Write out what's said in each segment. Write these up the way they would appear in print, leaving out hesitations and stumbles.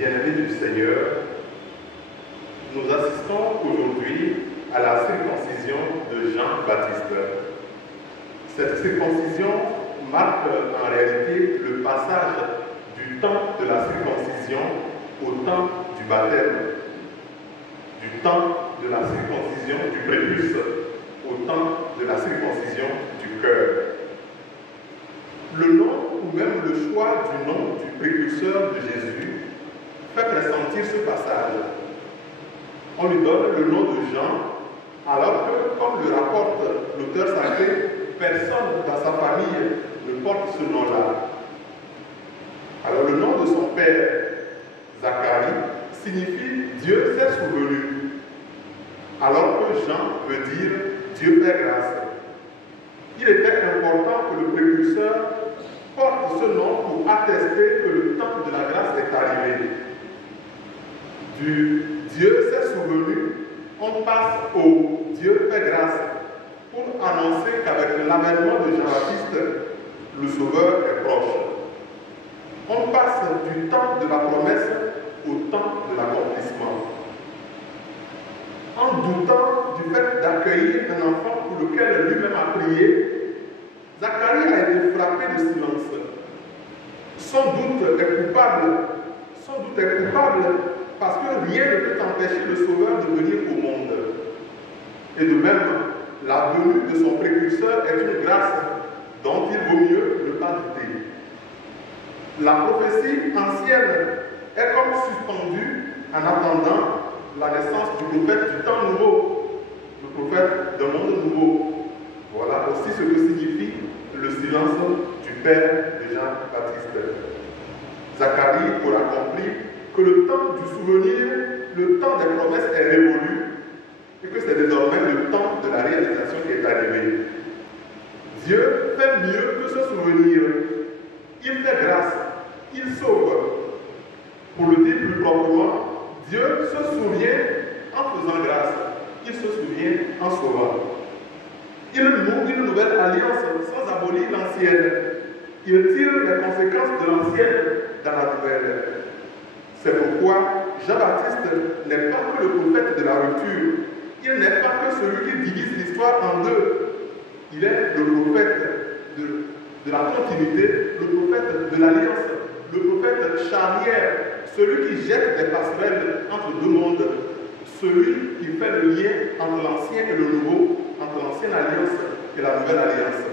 Bien-aimés du Seigneur, nous assistons aujourd'hui à la circoncision de Jean-Baptiste. Cette circoncision marque en réalité le passage du temps de la circoncision au temps du baptême, du temps de la circoncision du prépuce au temps de la circoncision du cœur. Le nom ou même le choix du nom du précurseur de Jésus fait pressentir ce passage. On lui donne le nom de Jean, alors que, comme le rapporte l'auteur sacré, personne dans sa famille ne porte ce nom-là. Alors le nom de son père, Zacharie, signifie Dieu s'est souvenu, alors que Jean veut dire Dieu fait grâce. Il était important que le précurseur porte ce nom pour attester que le temps de la grâce est arrivé. Du Dieu s'est souvenu, on passe au Dieu fait grâce pour annoncer qu'avec l'avènement de Jean-Baptiste, le Sauveur est proche. On passe du temps de la promesse au temps de l'accomplissement. En doutant du fait d'accueillir un enfant pour lequel lui-même a prié, Zacharie a été frappé de silence. Son doute est coupable parce que rien ne peut empêcher le Sauveur de venir au monde. Et de même, la venue de son précurseur est une grâce dont il vaut mieux ne pas douter. La prophétie ancienne est comme suspendue en attendant la naissance du prophète du temps nouveau, le prophète d'un monde nouveau. Voilà aussi ce que signifie le silence du père de Jean-Baptiste. Zacharie aura compris que le temps du souvenir, le temps des promesses est révolu et que c'est désormais le temps de la réalisation qui est arrivé. Dieu fait mieux que se souvenir. Il fait grâce, il sauve. Pour le dire plus proprement, Dieu se souvient en faisant grâce, il se souvient en sauvant. Il noue une nouvelle alliance sans abolir l'ancienne. Il tire les conséquences de l'ancienne dans la nouvelle. C'est pourquoi Jean-Baptiste n'est pas que le prophète de la rupture. Il n'est pas que celui qui divise l'histoire en deux. Il est le prophète de la continuité, le prophète de l'alliance, le prophète charnière, celui qui jette des passerelles entre deux mondes, celui qui fait le lien entre l'ancien et le nouveau, entre l'ancienne alliance et la nouvelle alliance.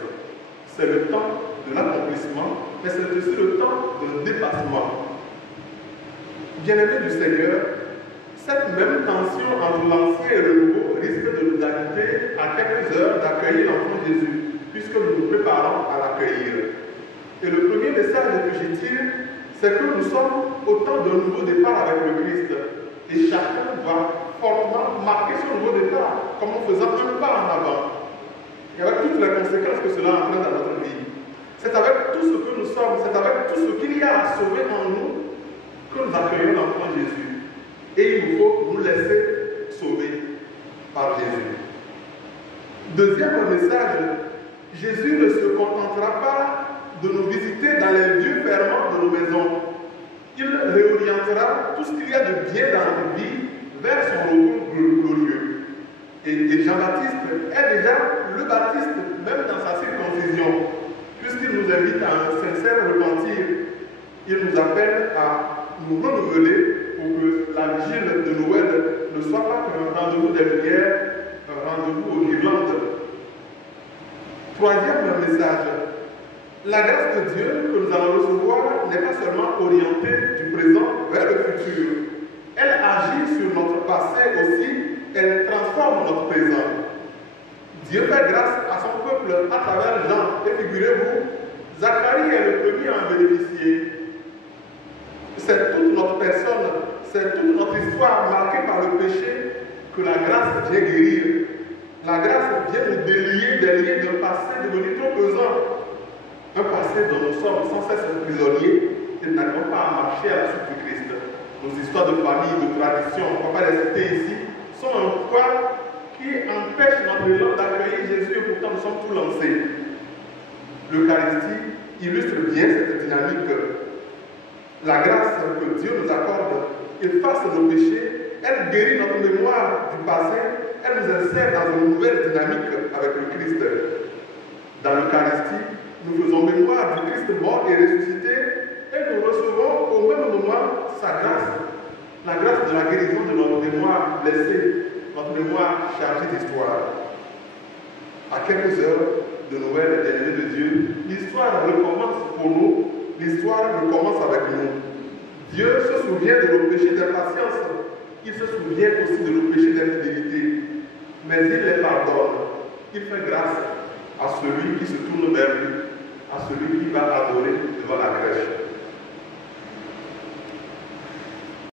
C'est le temps de l'accomplissement, mais c'est aussi le temps d'un dépassement. Bien-aimés du Seigneur, cette même tension entre l'ancien et le nouveau risque de nous inviter à quelques heures d'accueillir l'enfant Jésus, puisque nous nous préparons à l'accueillir. Et le premier message que j'y tire, c'est que nous sommes au temps d'un nouveau départ avec le Christ. Et chacun doit fortement marquer son nouveau départ, comme en faisant un pas en avant. Et avec toutes les conséquences que cela entraîne dans notre vie. C'est avec tout ce que nous sommes, c'est avec tout ce qu'il y a à sauver en nous que nous accueillons l'enfant Jésus. Et il nous faut nous laisser sauver par Jésus. Deuxième message, Jésus ne se contentera pas de nous visiter dans les vieux ferments de nos maisons. Il réorientera tout ce qu'il y a de bien dans notre vie vers son retour glorieux. Et Jean-Baptiste est déjà le Baptiste, même dans sa circoncision, puisqu'il nous invite à un sincère repentir. Il nous appelle à nous renouveler pour que la vigile de Noël ne soit pas qu'un rendez-vous des lumières, un rendez-vous aux guirlandes. Troisième message, la grâce de Dieu que nous allons recevoir n'est pas seulement orientée du présent vers le futur. Elle agit sur notre passé aussi, elle transforme notre présent. Dieu fait grâce à son peuple à travers Jean. Et figurez-vous, Zacharie est le premier à en bénéficier. C'est toute notre personne, c'est toute notre histoire marquée par le péché que la grâce vient guérir. La grâce vient nous délier des liens d'un passé devenu trop pesant. Un passé dont nous sommes sans cesse prisonniers et n'arrivons pas à marcher à la suite du Christ. Nos histoires de famille, de tradition, on ne va pas les citer ici, sont un poids qui empêche notre élan d'accueillir Jésus et pourtant nous sommes tout lancés. L'Eucharistie illustre bien cette dynamique. La grâce que Dieu nous accorde efface nos péchés, elle guérit notre mémoire du passé, elle nous insère dans une nouvelle dynamique avec le Christ. Dans l'Eucharistie, nous faisons mémoire du Christ mort et ressuscité et nous recevons au même moment sa grâce, la grâce de la guérison de notre mémoire blessée, notre mémoire chargée d'histoire. À quelques heures de Noël, bien-aimés de Dieu, l'histoire recommence pour nous, l'histoire recommence avec nous. Dieu se souvient de nos péchés d'impatience, il se souvient aussi de nos péchés d'infidélité, mais il les pardonne, il fait grâce à celui qui se tourne vers lui, à celui qui va adorer devant la crèche.